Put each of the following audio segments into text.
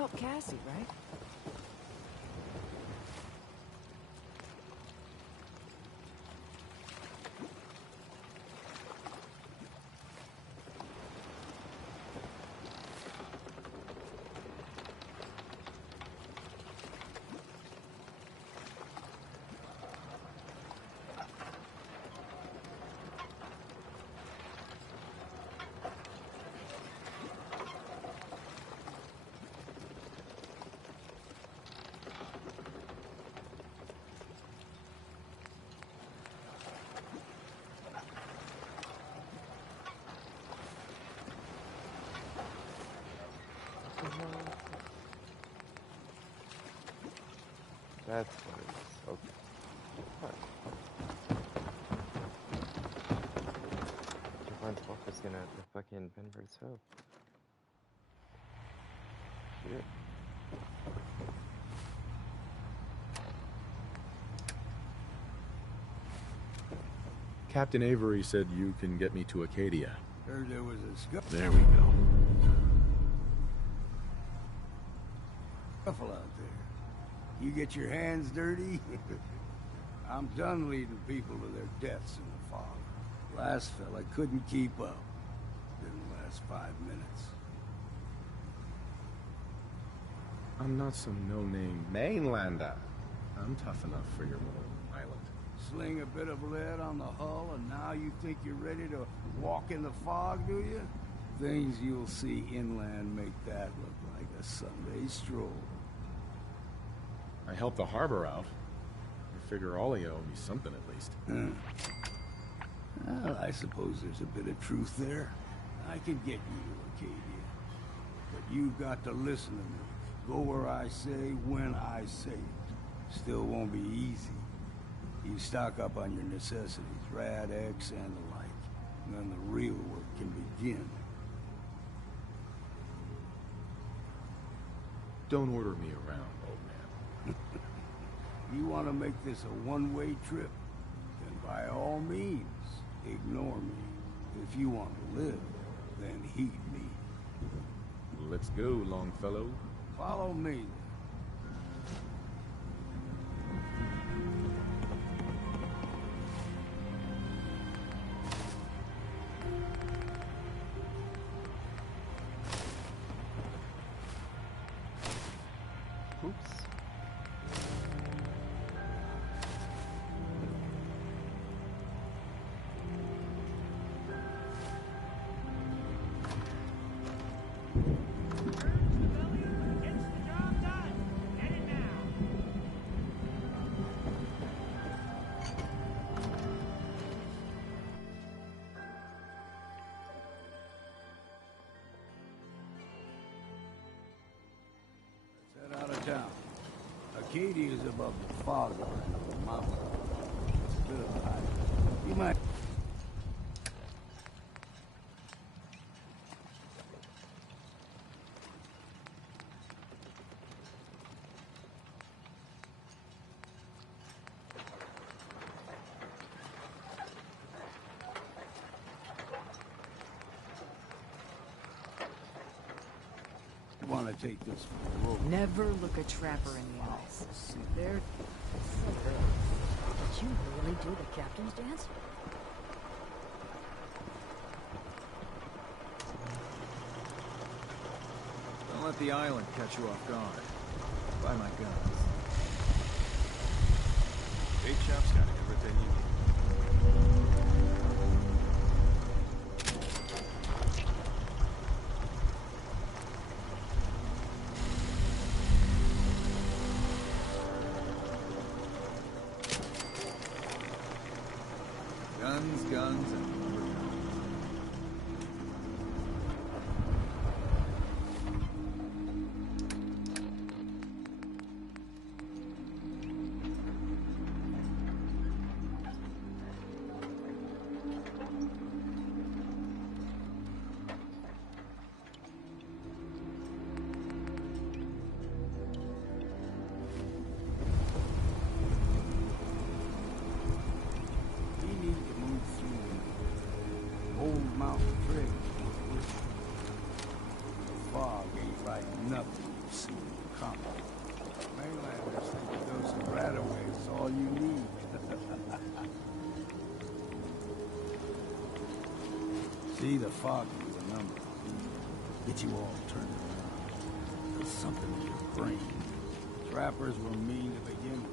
help Cassie, right? That's what it is. Okay. Mine's focusing at the fucking Benford soap. Shit. Captain Avery said you can get me to Acadia. Heard there was a scuffle. There we go. Scuffle out there. You get your hands dirty? I'm done leading people to their deaths in the fog. Last fella couldn't keep up. Didn't last 5 minutes. I'm not some no-name mainlander. I'm tough enough for your little island. Sling a bit of lead on the hull and now you think you're ready to walk in the fog, do you? Things you'll see inland make that look like a Sunday stroll. I helped the harbor out. I figure all of you owe me something at least. Well, I suppose there's a bit of truth there. I can get you to Acadia. But you've got to listen to me. Go where I say, when I say it. Still won't be easy. You stock up on your necessities, Rad X and the like. And then the real work can begin. Don't order me around, old man. You want to make this a one-way trip? Then by all means, ignore me. If you want to live, then heed me. Let's go, Longfellow. Follow me. Oops. Head out of town. Acadia is above the fog line of the mountain. It's a bit of a hike. You might... want to take this for a road. Never look a trapper in the eyes. They're... Did you really do the captain's dance? Don't let the island catch you off guard. Buy my guns. Big shop's got everything you need. Guns, and more guns. all you need. See, the fog is a number. Get you all turned around. There's something in your brain. Trappers were mean to begin with.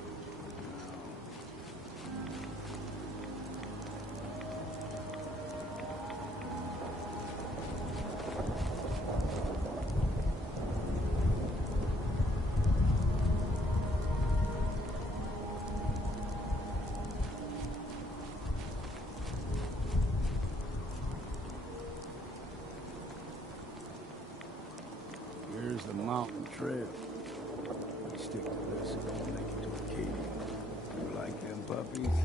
Here's the mountain trail. We stick to this and don't make it to Acadia. You like them puppies?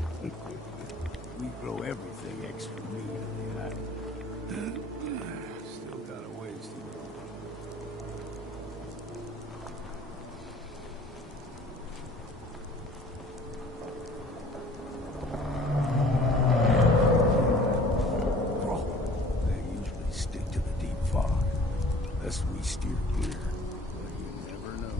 We grow everything extra meat on the island. Still got a ways to go. They usually stick to the deep fog. Lest we steer clear, but you never know.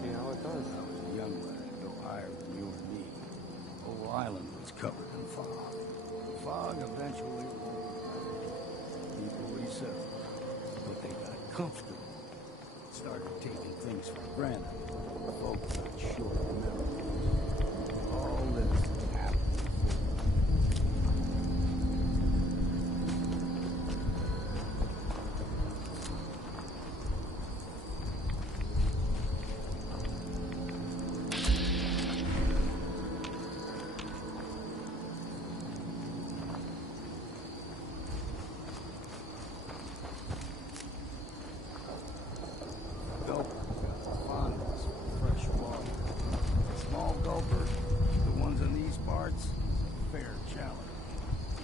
See how it does. I was a young lad, no higher than you and me. The whole island was covered in fog. The fog eventually rolled back. People resettled, but they got comfortable. Started taking things for granted. Folks got short memories. All this happened.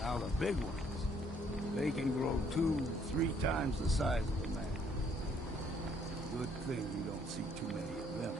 Now the big ones, they can grow 2-3 times the size of a man. Good thing you don't see too many of them.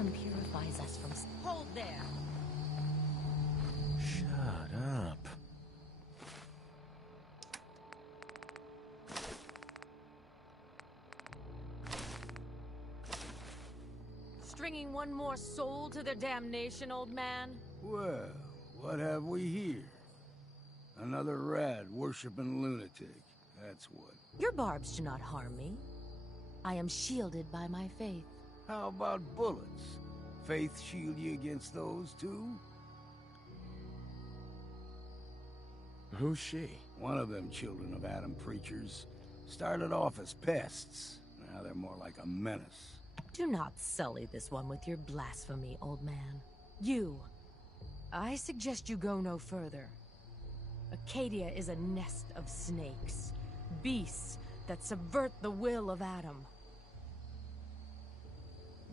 Purifies us from... Hold there! Shut up. Stringing one more soul to their damnation, old man? Well, what have we here? Another rad worshipping lunatic. That's what. Your barbs do not harm me. I am shielded by my faith. How about bullets? Faith shield you against those too? Who's she? One of them children of Adam preachers. Started off as pests. Now they're more like a menace. Do not sully this one with your blasphemy, old man. You. I suggest you go no further. Acadia is a nest of snakes. Beasts that subvert the will of Adam.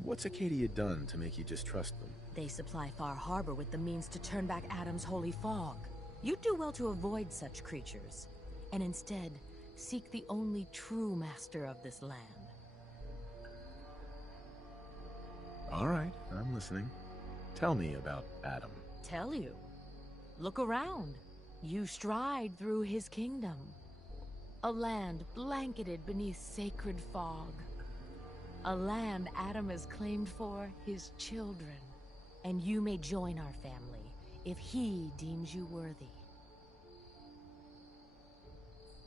What's Acadia done to make you distrust them? They supply Far Harbor with the means to turn back Adam's holy fog. You'd do well to avoid such creatures, and instead seek the only true master of this land. All right, I'm listening. Tell me about Adam. Tell you. Look around. You stride through his kingdom. A land blanketed beneath sacred fog. A land Adam has claimed for his children. And you may join our family if he deems you worthy.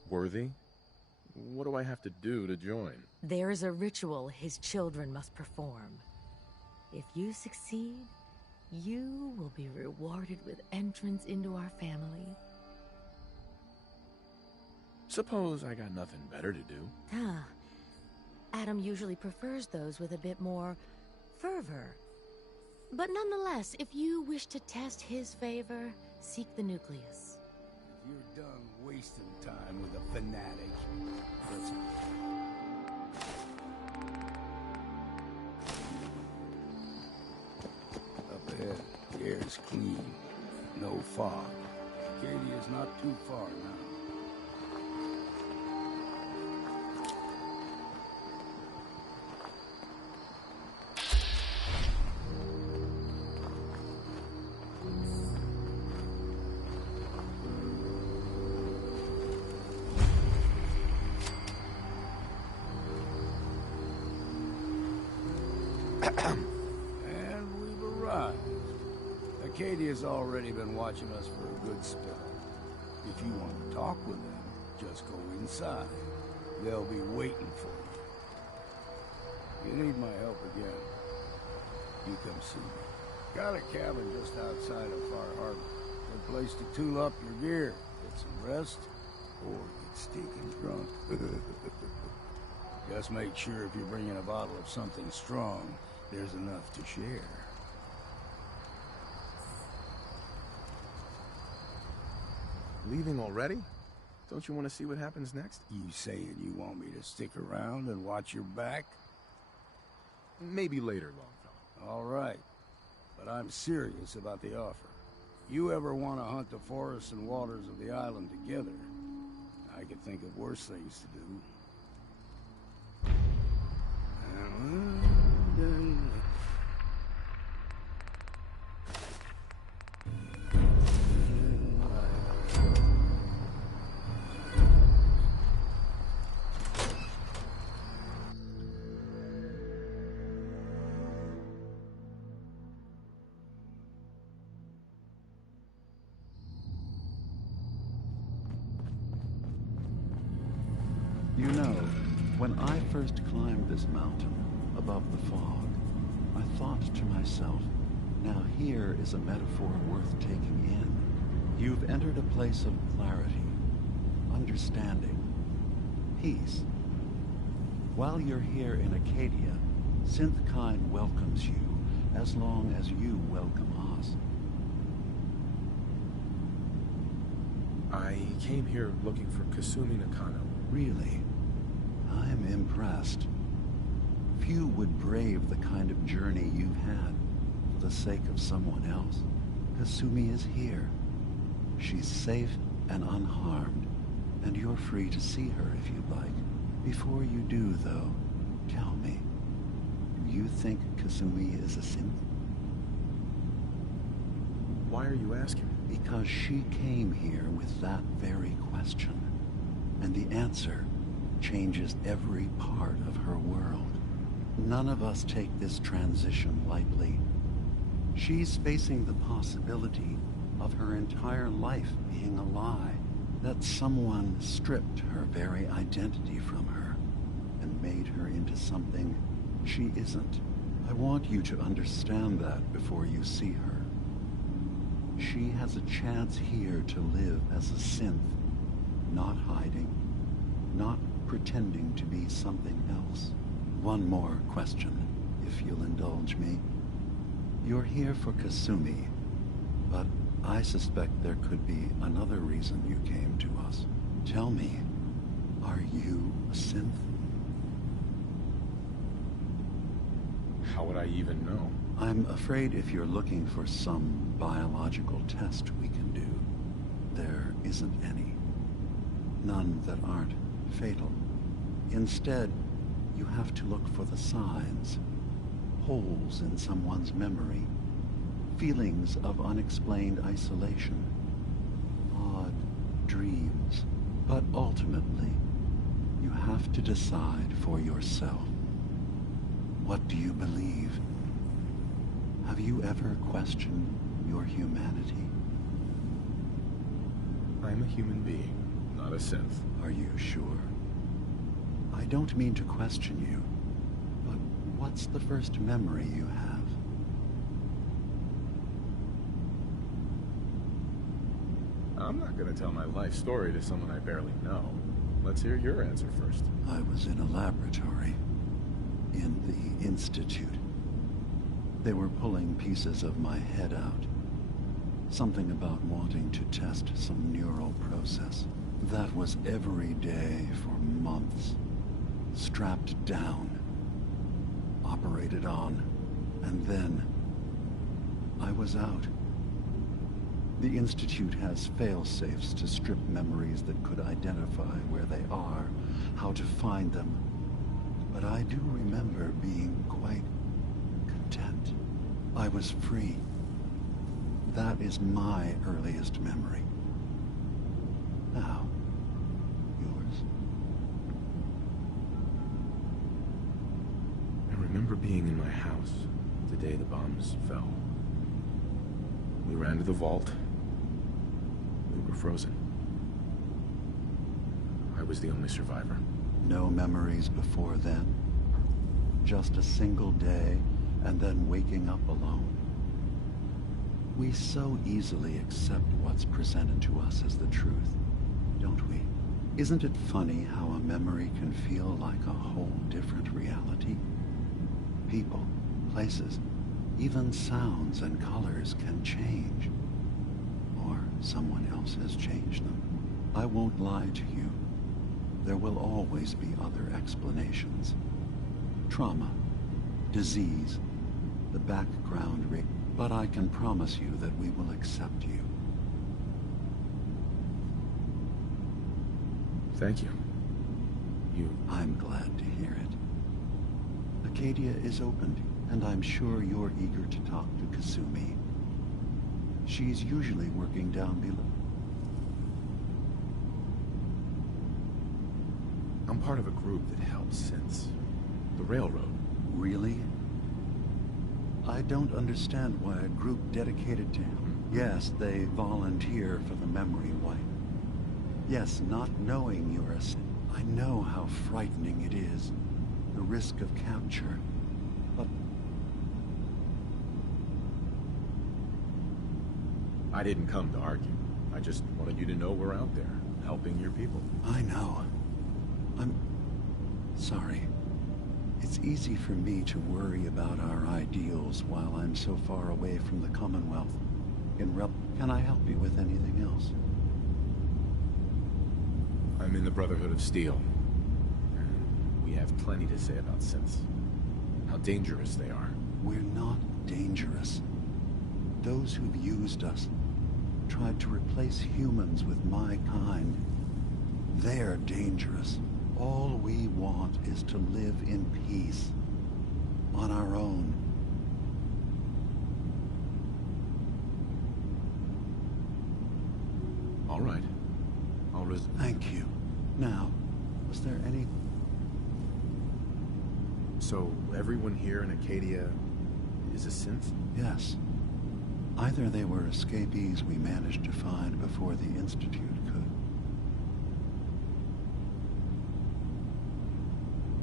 Worthy? What do I have to do to join? There is a ritual his children must perform. If you succeed, you will be rewarded with entrance into our family. Suppose I got nothing better to do. Adam usually prefers those with a bit more fervor. But nonetheless, if you wish to test his favor, seek the nucleus. If you're done wasting time with a fanatic, let's... Up ahead, the air is clean. No fog. Acadia's not too far now. And we've arrived. Acadia's already been watching us for a good spell. If you want to talk with them, just go inside. They'll be waiting for you. You need my help again, you come see me. Got a cabin just outside of Far Harbor. Good place to tool up your gear, get some rest, or get stinking drunk. Just make sure if you're bringing a bottle of something strong, there's enough to share. Leaving already? Don't you want to see what happens next? You saying you want me to stick around and watch your back? Maybe later, Longfellow. All right. But I'm serious about the offer. You ever want to hunt the forests and waters of the island together, I could think of worse things to do. You know, when I first climbed this mountain above the fog, I thought to myself, now here is a metaphor worth taking in. You've entered a place of clarity, understanding, peace. While you're here in Acadia, Synthkind welcomes you as long as you welcome us. I came here looking for Kasumi Nakano. Really? I'm impressed. Few would brave the kind of journey you've had for the sake of someone else. Kasumi is here. She's safe and unharmed, and you're free to see her if you'd like. Before you do, though, tell me, do you think Kasumi is a synth? Why are you asking? Because she came here with that very question. And the answer changes every part of her world. None of us take this transition lightly. She's facing the possibility of her entire life being a lie, that someone stripped her very identity from her and made her into something she isn't. I want you to understand that before you see her. She has a chance here to live as a synth, not hiding, not pretending to be something else. One more question, if you'll indulge me. You're here for Kasumi, but I suspect there could be another reason you came to us. Tell me, are you a synth? How would I even know? I'm afraid if you're looking for some biological test we can do, there isn't any. None that aren't fatal. Instead, you have to look for the signs, holes in someone's memory, feelings of unexplained isolation, odd dreams. But ultimately, you have to decide for yourself. What do you believe? Have you ever questioned your humanity? I'm a human being, not a synth. Are you sure? I don't mean to question you, but what's the first memory you have? I'm not gonna tell my life story to someone I barely know. Let's hear your answer first. I was in a laboratory. In the Institute. They were pulling pieces of my head out. Something about wanting to test some neural process. That was every day for months. Strapped down. Operated on. And then I was out. The Institute has fail-safes to strip memories that could identify where they are, how to find them. But I do remember being quite content. I was free. That is my earliest memory. Now, yours. I remember being in my house the day the bombs fell. We ran to the vault. We were frozen. I was the only survivor. No memories before then? Just a single day, and then waking up alone? We so easily accept what's presented to us as the truth, don't we? Isn't it funny how a memory can feel like a whole different reality? People, places, even sounds and colors can change. Or someone else has changed them. I won't lie to you. There will always be other explanations. Trauma, disease, the background rig. But I can promise you that we will accept you. Thank you. I'm glad to hear it. Acadia is open, and I'm sure you're eager to talk to Kasumi. She's usually working down below. I'm part of a group that helps since the railroad. Really? I don't understand why a group dedicated to him. Yes, they volunteer for the memory wipe. Yes, not knowing you're a sin. I know how frightening it is. The risk of capture. But I didn't come to argue. I just wanted you to know we're out there, helping your people. I know. I'm sorry. It's easy for me to worry about our ideals while I'm so far away from the Commonwealth. Can I help you with anything else? I'm in the Brotherhood of Steel. We have plenty to say about synths. How dangerous they are. We're not dangerous. Those who've used us, tried to replace humans with my kind, they're dangerous. All we want is to live in peace. On our own. All right. Thank you. Now, was there any... So, everyone here in Acadia is a synth? Yes. Either they were escapees we managed to find before the Institute could.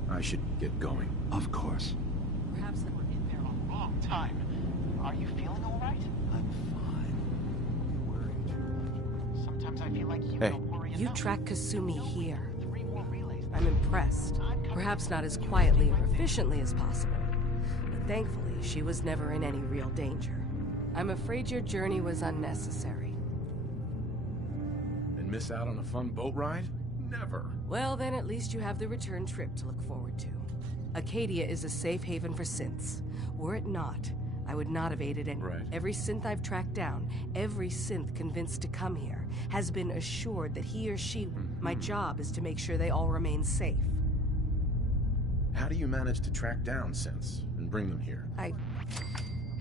I should get going. Of course. Perhaps they were in there a long time. Are you feeling all right? I'm fine. You worried? Sometimes I feel like you Hey. don't worry You enough. track Kasumi here. 3 more relays. I'm impressed. Perhaps not as quietly or efficiently as possible, but thankfully she was never in any real danger. I'm afraid your journey was unnecessary. And miss out on a fun boat ride? Never. Well, then at least you have the return trip to look forward to. Acadia is a safe haven for synths. Were it not, I would not have aided any. Right. Every synth I've tracked down, every synth convinced to come here, has been assured that he or she... My job is to make sure they all remain safe. How do you manage to track down synths and bring them here? I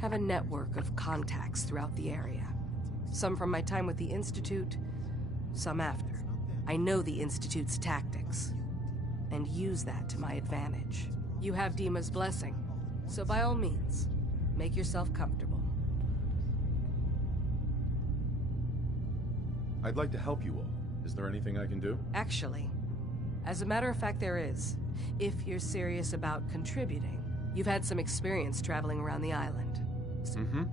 have a network of contacts throughout the area. Some from my time with the Institute, some after. I know the Institute's tactics, and use that to my advantage. You have Dima's blessing. So by all means, make yourself comfortable. I'd like to help you all. Is there anything I can do? Actually, as a matter of fact, there is. If you're serious about contributing. You've had some experience traveling around the island. Mm-hmm.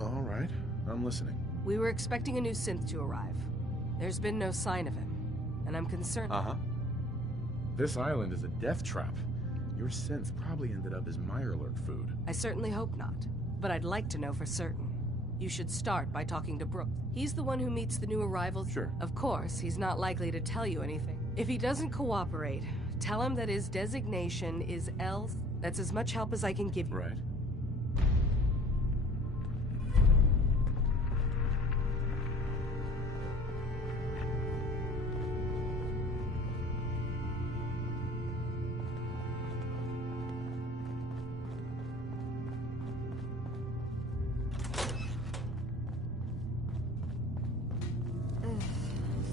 All right, I'm listening. We were expecting a new synth to arrive. There's been no sign of him, and I'm concerned. Uh-huh. This island is a death trap. Your synth probably ended up as Mirelurk food. I certainly hope not, but I'd like to know for certain. You should start by talking to Brooks. He's the one who meets the new arrivals. Sure. Of course, he's not likely to tell you anything. If he doesn't cooperate, tell him that his designation is L. That's as much help as I can give you. Right.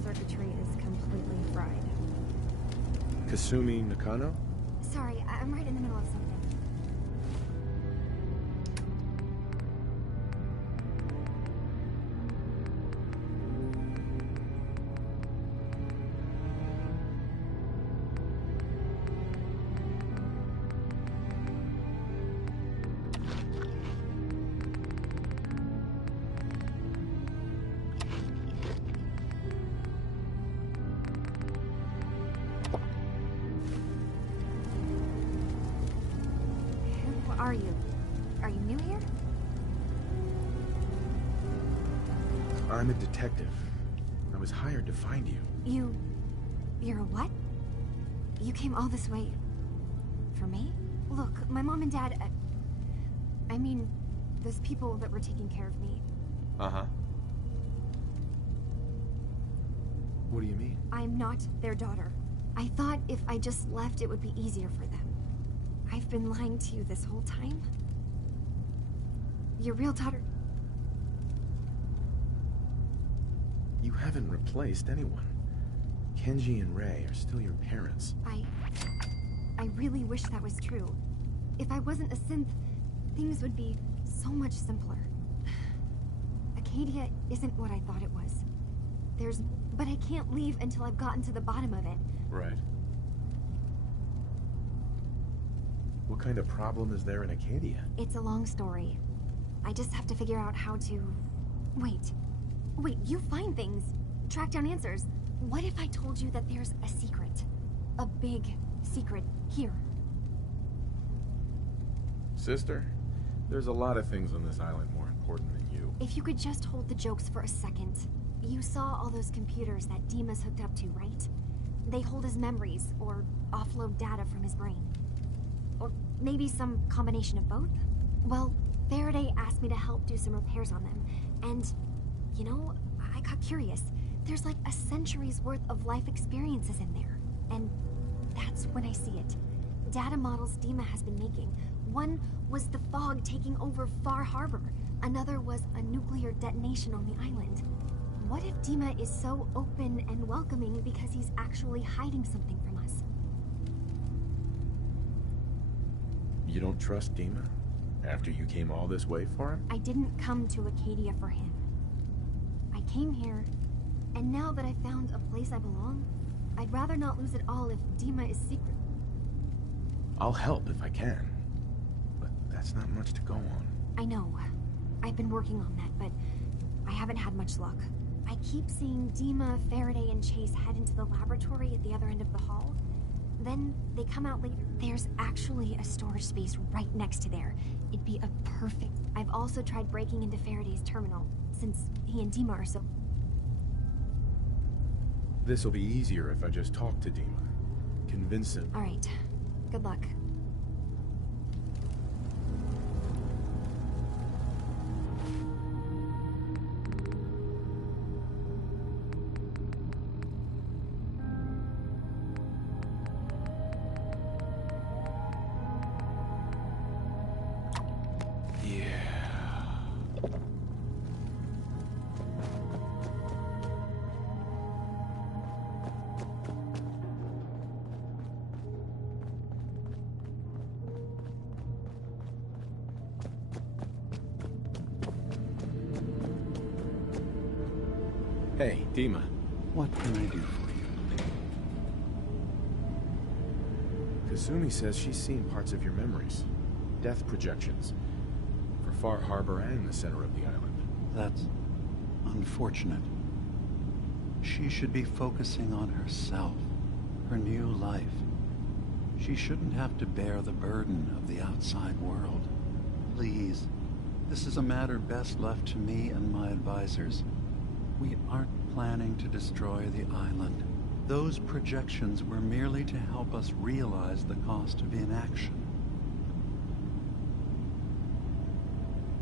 Circuitry is completely fried. Kasumi Nakano? Sorry, I'm right in the middle of something. Who are you? Are you new here? I'm a detective. I was hired to find you. You're a what? You came all this way... for me? Look, my mom and dad... I mean, those people that were taking care of me. Uh-huh. What do you mean? I'm not their daughter. I thought if I just left, it would be easier for them. I've been lying to you this whole time. Your real daughter... You haven't replaced anyone. Kenji and Rei are still your parents. I really wish that was true. If I wasn't a synth, things would be so much simpler. Acadia isn't what I thought it was. But I can't leave until I've gotten to the bottom of it. Right. What kind of problem is there in Acadia? It's a long story. I just have to figure out how to... Wait, you find things. Track down answers. What if I told you that there's a secret? A big secret here. Sister, there's a lot of things on this island more important than you. If you could just hold the jokes for a second. You saw all those computers that Dima's hooked up to, right? They hold his memories, or offload data from his brain. Or maybe some combination of both? Well, Faraday asked me to help do some repairs on them, and, you know, I got curious. There's like a century's worth of life experiences in there, and that's when I see it. Data models Dima has been making. One was the fog taking over Far Harbor. Another was a nuclear detonation on the island. What if Dima is so open and welcoming because he's actually hiding something from us? You don't trust Dima? After you came all this way for him? I didn't come to Acadia for him. I came here, and now that I found a place I belong, I'd rather not lose it all if Dima is secret. I'll help if I can. But that's not much to go on. I know. I've been working on that, but I haven't had much luck. I keep seeing Dima, Faraday, and Chase head into the laboratory at the other end of the hall. Then they come out later. There's actually a storage space right next to there. It'd be a perfect... I've also tried breaking into Faraday's terminal, since he and Dima are so... This'll be easier if I just talk to Dima. Convince him. All right. Good luck. Hey, Dima. What can I do for you? Kasumi says she's seen parts of your memories. Death projections. For Far Harbor and the center of the island. That's unfortunate. She should be focusing on herself, her new life. She shouldn't have to bear the burden of the outside world. Please, this is a matter best left to me and my advisors. We aren't planning to destroy the island. Those projections were merely to help us realize the cost of inaction.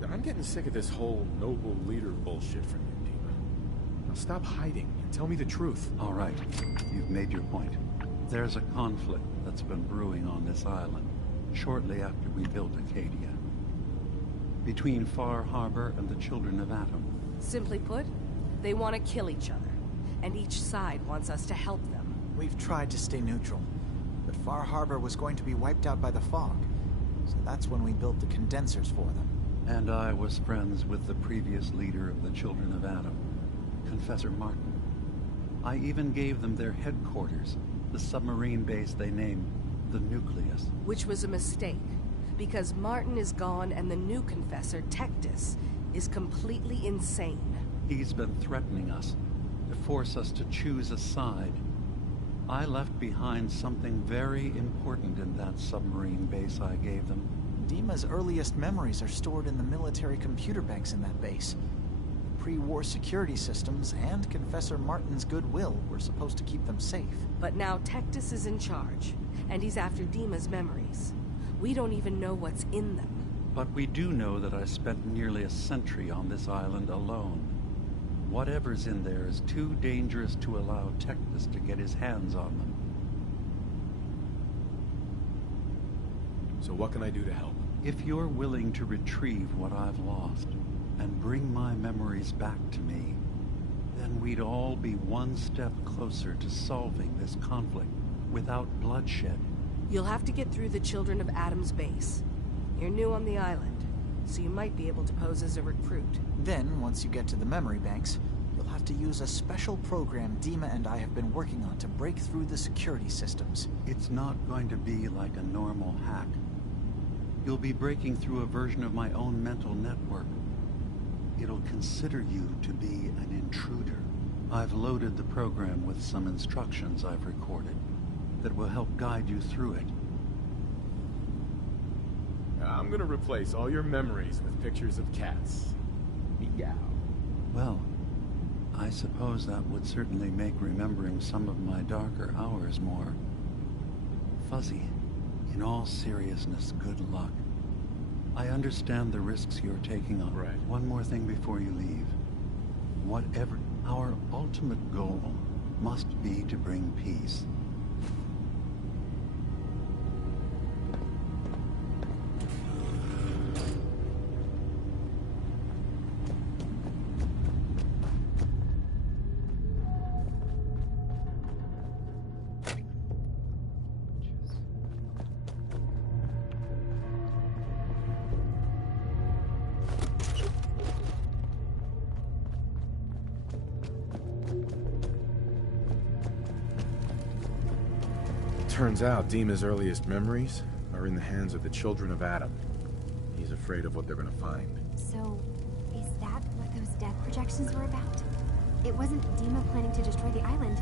I'm getting sick of this whole noble leader bullshit from you, Dima. Now stop hiding and tell me the truth. All right, you've made your point. There's a conflict that's been brewing on this island shortly after we built Acadia. Between Far Harbor and the Children of Atom. Simply put, they want to kill each other, and each side wants us to help them. We've tried to stay neutral, but Far Harbor was going to be wiped out by the fog, so that's when we built the condensers for them. And I was friends with the previous leader of the Children of Atom, Confessor Martin. I even gave them their headquarters, the submarine base they named the Nucleus. Which was a mistake, because Martin is gone and the new Confessor, Tectus, is completely insane. He's been threatening us, to force us to choose a side. I left behind something very important in that submarine base I gave them. Dima's earliest memories are stored in the military computer banks in that base. The pre-war security systems and Confessor Martin's goodwill were supposed to keep them safe. But now Tectus is in charge, and he's after Dima's memories. We don't even know what's in them. But we do know that I spent nearly a century on this island alone. Whatever's in there is too dangerous to allow Tectus to get his hands on them. So what can I do to help? If you're willing to retrieve what I've lost and bring my memories back to me, then we'd all be one step closer to solving this conflict without bloodshed. You'll have to get through the Children of Atom's base. You're new on the island, so you might be able to pose as a recruit. Then, once you get to the memory banks, you'll have to use a special program Dima and I have been working on to break through the security systems. It's not going to be like a normal hack. You'll be breaking through a version of my own mental network. It'll consider you to be an intruder. I've loaded the program with some instructions I've recorded that will help guide you through it. I'm gonna replace all your memories with pictures of cats. Meow. Well, I suppose that would certainly make remembering some of my darker hours more fuzzy. In all seriousness, good luck. I understand the risks you're taking on. Right. One more thing before you leave. Whatever, our ultimate goal must be to bring peace. Turns out Dima's earliest memories are in the hands of the Children of Atom. He's afraid of what they're gonna find. So, is that what those death projections were about? It wasn't Dima planning to destroy the island.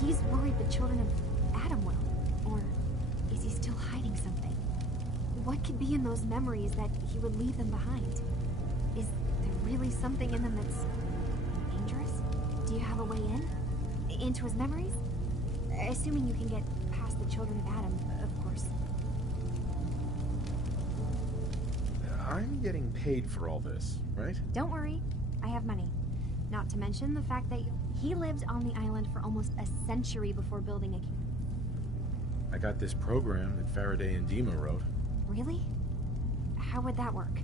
He's worried the Children of Atom will. Or is he still hiding something? What could be in those memories that he would leave them behind? Is there really something in them that's dangerous? Do you have a way in? Into his memories? Assuming you can get past the Children of Atom, of course. I'm getting paid for all this, right? Don't worry, I have money. Not to mention the fact that he lived on the island for almost a century before building a... I got this program that Faraday and Dima wrote. Really? How would that work?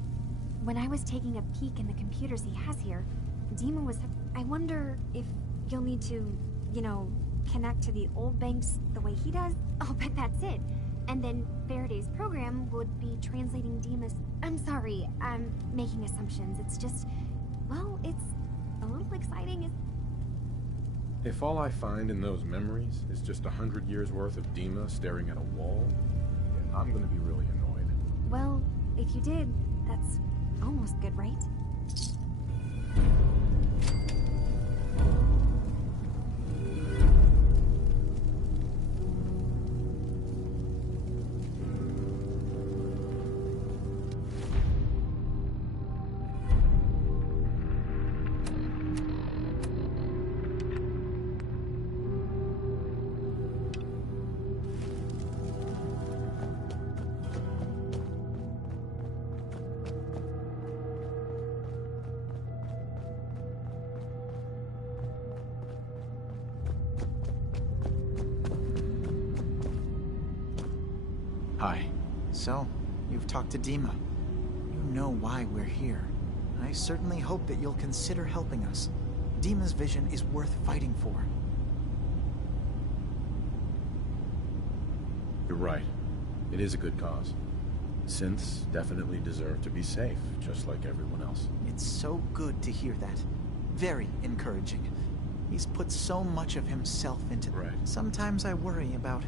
When I was taking a peek in the computers he has here, Dima was... I wonder if you'll need to, you know, connect to the old banks the way he does? I'll bet that's it. And then Faraday's program would be translating Dima's... I'm sorry, I'm making assumptions. It's just... Well, it's a little exciting. If all I find in those memories is just 100 years worth of Dima staring at a wall, yeah, I'm gonna be really annoyed. Well, if you did, that's almost good, right? Hi. So, you've talked to Dima. You know why we're here. I certainly hope that you'll consider helping us. Dima's vision is worth fighting for. You're right. It is a good cause. Synths definitely deserve to be safe, just like everyone else. It's so good to hear that. Very encouraging. He's put so much of himself into... Right. Sometimes I worry about...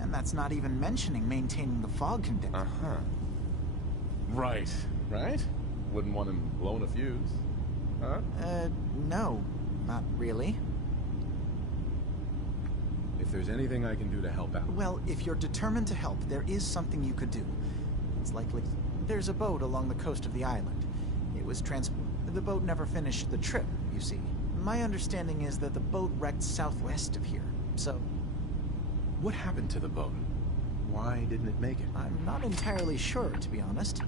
And that's not even mentioning maintaining the fog condenser. Uh-huh. Right. Right? Wouldn't want him blowing a fuse. Huh? No. Not really. If there's anything I can do to help out... Well, if you're determined to help, there is something you could do. It's likely... There's a boat along the coast of the island. It was The boat never finished the trip, you see. My understanding is that the boat wrecked southwest of here, so... What happened to the boat? Why didn't it make it? I'm not entirely sure, to be honest.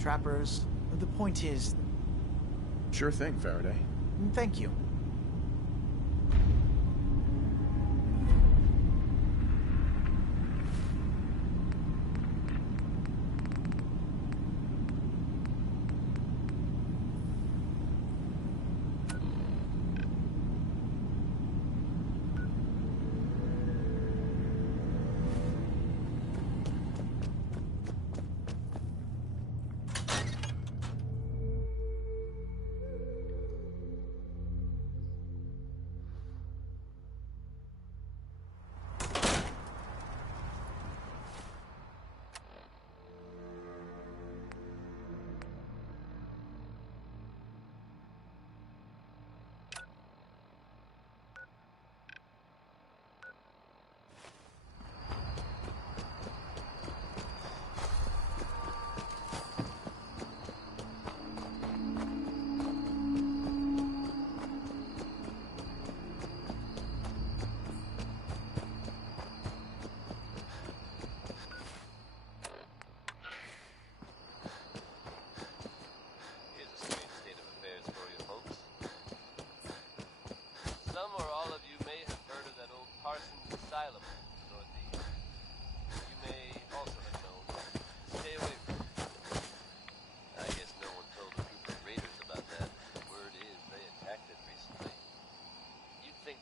Trappers... The point is... Sure thing, Faraday. Thank you.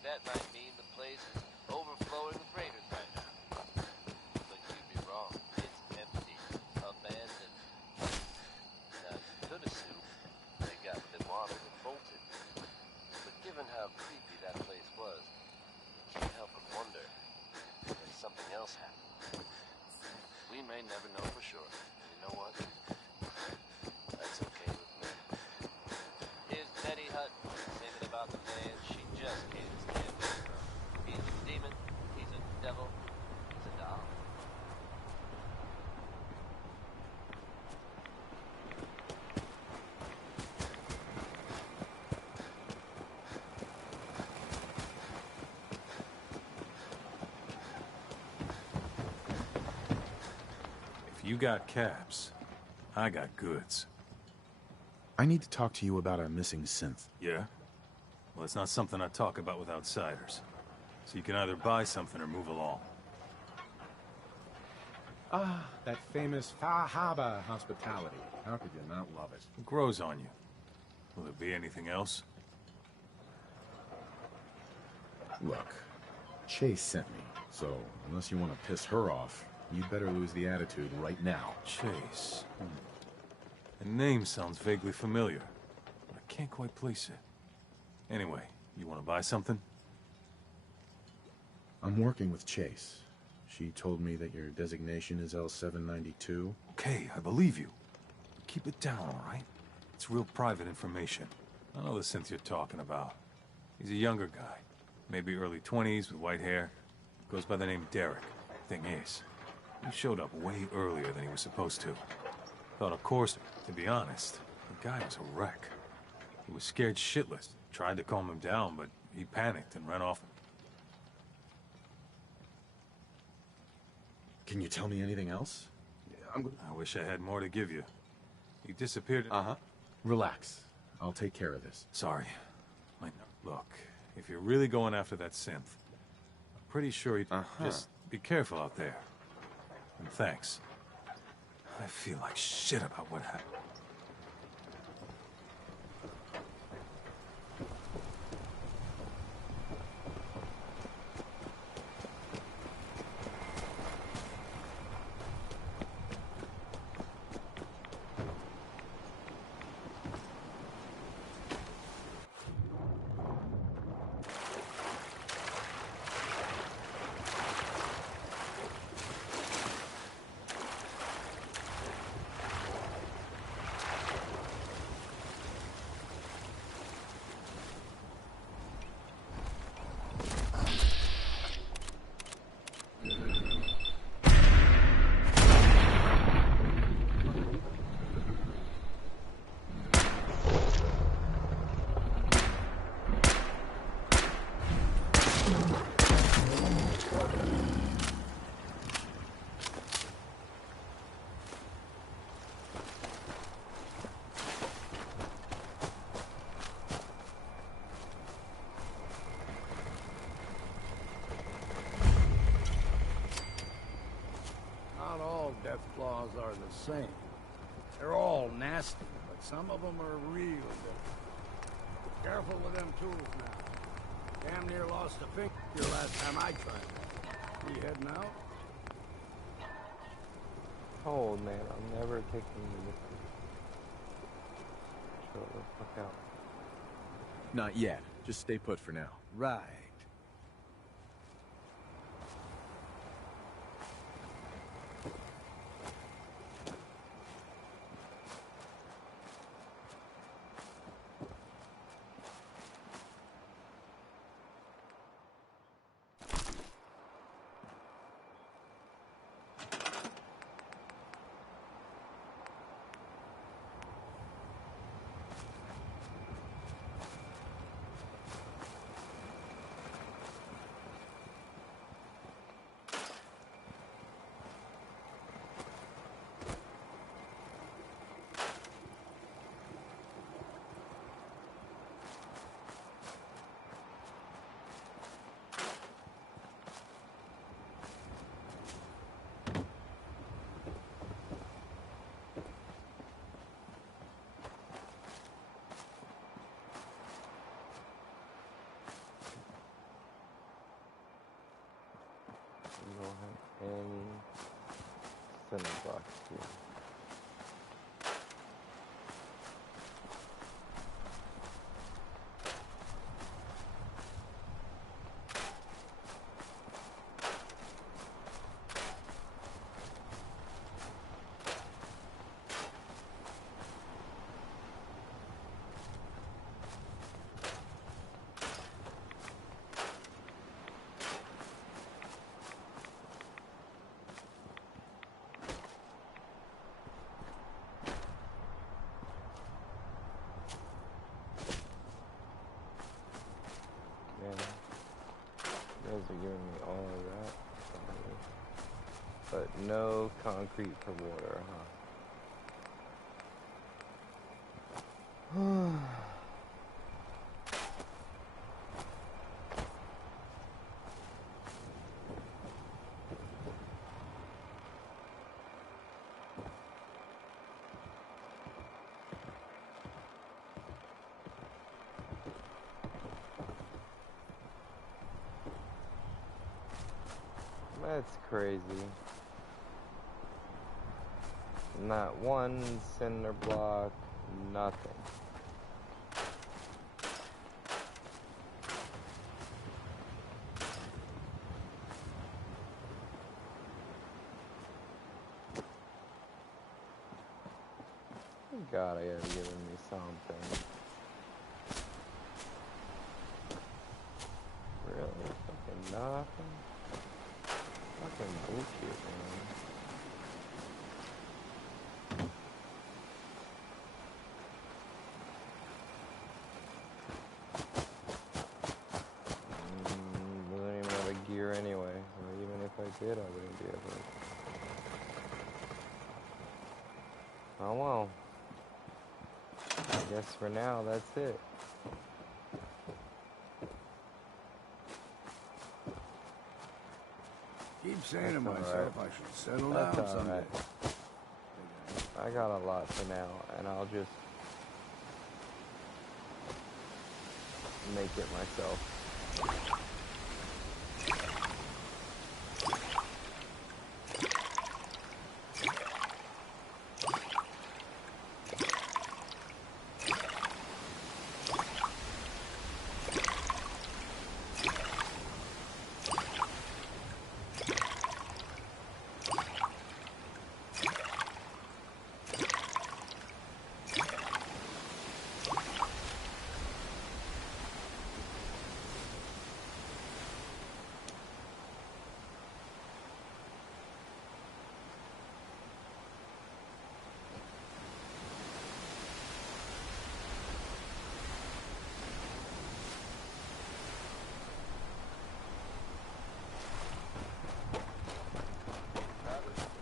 That might mean the place is overflowing with raiders right now. But you'd be wrong. It's empty. Abandoned. Now, you could assume they got what they wanted and bolted. But given how creepy that place was, you can't help but wonder if something else happened. We may never know for sure. And you know what? That's okay with me. Here's Betty Hutton singing about the man she just gave his canvas from. He's a demon, he's a devil, he's a doll. If you got caps, I got goods. I need to talk to you about a missing synth. Yeah? Well, it's not something I talk about with outsiders. So you can either buy something or move along. Ah, that famous Fahaba hospitality. How could you not love it? It grows on you. Will there be anything else? Look, Chase sent me, so unless you want to piss her off, you'd better lose the attitude right now. Chase. The name sounds vaguely familiar, but I can't quite place it. Anyway, you want to buy something? I'm working with Chase. She told me that your designation is L792. Okay, I believe you. Keep it down, all right? It's real private information. I know the synth you're talking about. He's a younger guy. Maybe early 20s with white hair. Goes by the name Derek. Thing is, he showed up way earlier than he was supposed to. Thought, of course, to be honest, the guy was a wreck. He was scared shitless. Tried to calm him down, but he panicked and ran off. Can you tell me anything else? I wish I had more to give you. He disappeared. Relax. I'll take care of this. Sorry. Look, if you're really going after that synth, I'm pretty sure you'd just be careful out there. And thanks. I feel like shit about what happened. Not all death claws are the same. They're all nasty, but some of them are real good. Careful with them tools now. Damn near lost a finger last time I tried. You heading out? Oh man, I'm never taking this. Chill the fuck out. Not yet. Just stay put for now. Right. We don't have any center blocks here. You guys are giving me all of that, but no concrete for water, huh? That's crazy. Not one cinder block, nothing. God, I gotta give me something. Really? Fucking nothing? Fucking bullshit, man. Wouldn't even have a gear anyway. Or even if I did, I wouldn't be able to. Oh well. I guess for now, that's it. Keep saying to That's myself alright. I should settle That's down someday. alright. I got a lot for now, and I'll just make it myself.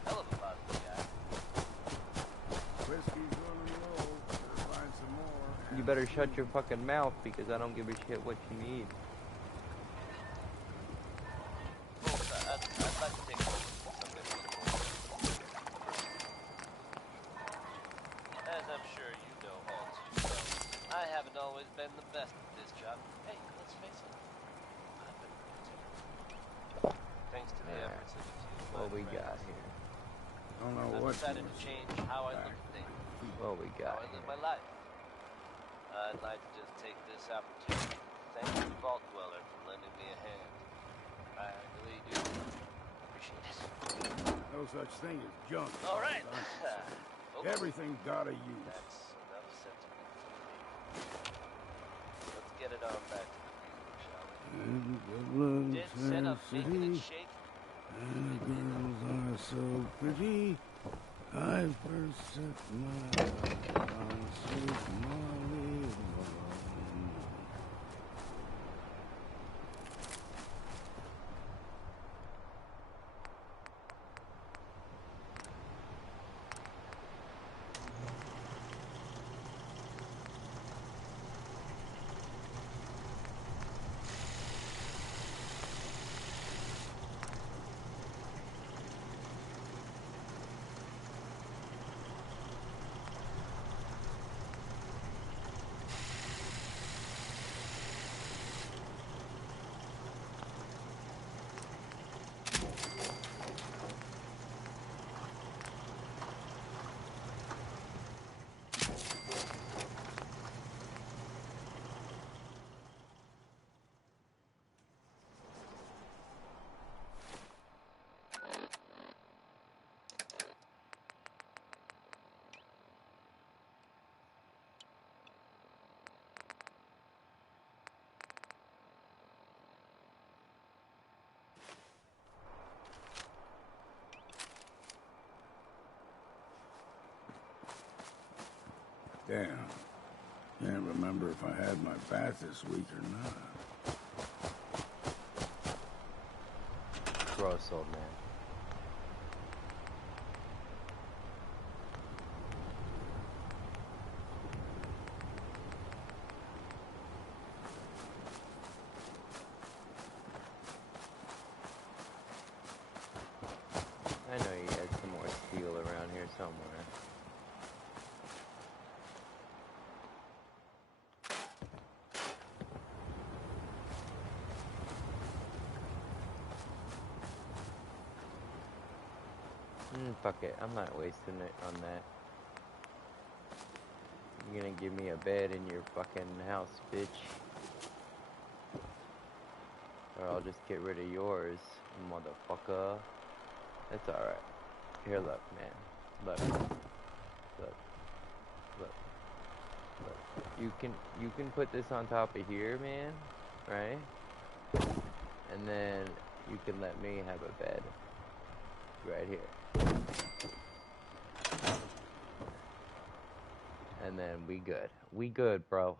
Hell of a positive guy. Whiskey's running low. Better find some more. You better shut your fucking mouth because I don't give a shit what you need. Folks, I'd like to take a moment for some information. As I'm sure you know all too well, I haven't always been the best at this job. Hey, let's face it, I've been pretty. Thanks to the efforts of a few of my What we friends, got here? Don't know I've what decided to change how I look at things, What we how got I live here? my life. I'd like to just take this opportunity to thank the Vault Dweller for lending me a hand. I really do appreciate it. No such thing as junk. All right. son. Okay. Everything got a use. That's enough sentiment for me. Let's get it on back to the music, shall we? And the blues Dead set are up making it city, shake. and the girls are so pretty. I first set my eyes on sweet Molly Malone. Damn. Can't remember if I had my bath this week or not. Gross, old man. I know you had some more steel around here somewhere. Fuck it, I'm not wasting it on that. You're gonna give me a bed in your fucking house, bitch. Or I'll just get rid of yours, motherfucker. It's alright. Here, look, man. Look. Look. you can put this on top of here, man, right? And then you can let me have a bed right here. And then we good. We good, bro.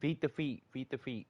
Feet to feet, feet to feet.